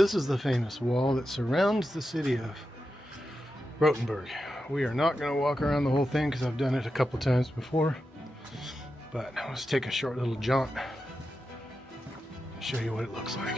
This is the famous wall that surrounds the city of Rothenburg. We are not going to walk around the whole thing because I've done it a couple times before. But let's take a short little jaunt. Show you what it looks like.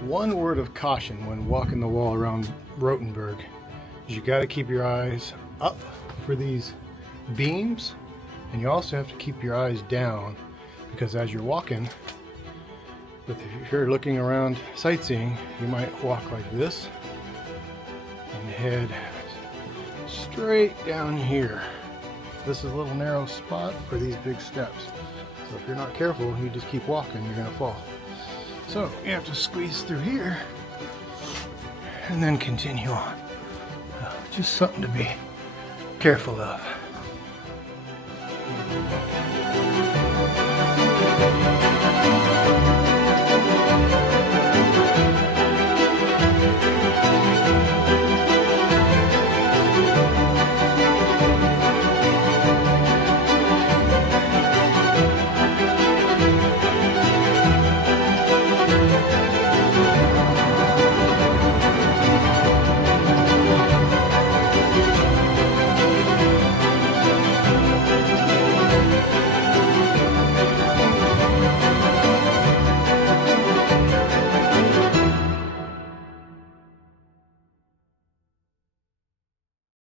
One word of caution when walking the wall around Rothenburg is you got to keep your eyes up for these beams, and you also have to keep your eyes down, because as you're walking, if you're looking around sightseeing, you might walk like this and head straight down here. This is a little narrow spot for these big steps, so if you're not careful, you just keep walking, you're gonna fall. So you have to squeeze through here and then continue on. Just something to be careful of.